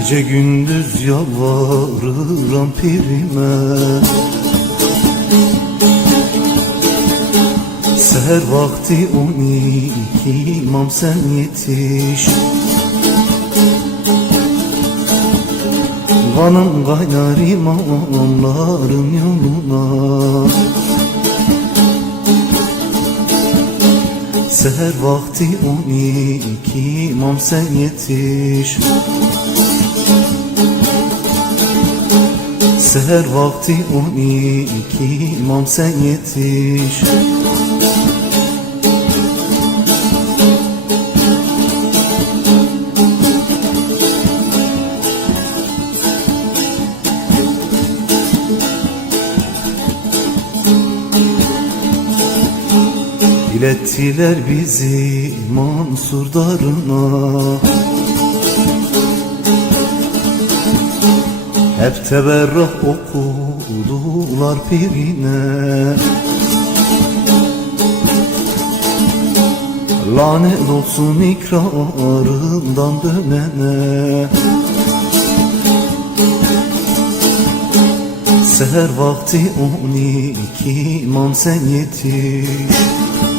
Gece gündüz yalvarırım pirime. Seher vakti on iki imam sen yetiş. Kanım kaynar imamların yoluna. Seher vakti on iki imam sen yetiş Seher vakti on iki imam sen yetiş. İlettiler bizi Mansur darına Hep teberrah okudular pirine Lanet olsun ikrarından dönene. Seher vakti on iki imam sen yetiş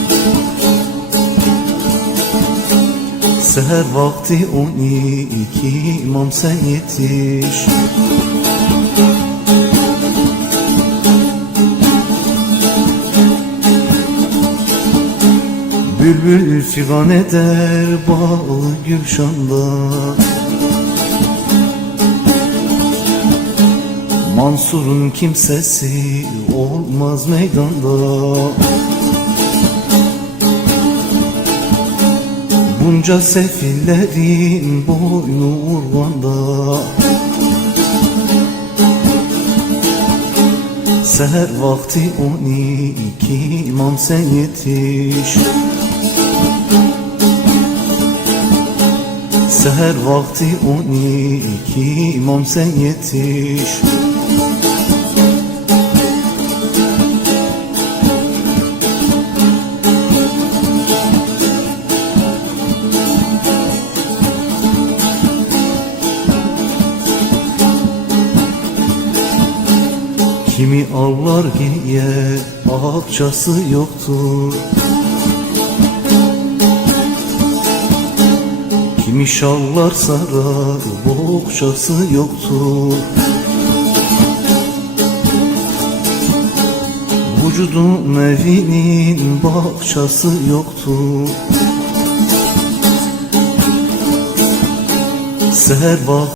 Seher vakti on iki imam sen yetiş. Bülbül figan eder bağlı gülşanda. Mansur'un kimsesi olmaz meydanda Bunca sefillerin boynu urvanda. Seher vakti on iki imam sen yetiş. Seher vakti on iki imam sen yetiş Kimi avlar giyer akçası yoktur. Kimi şallar sarar bohçası yoktur. Vücudun evinin bahçası yoktur. Seher vak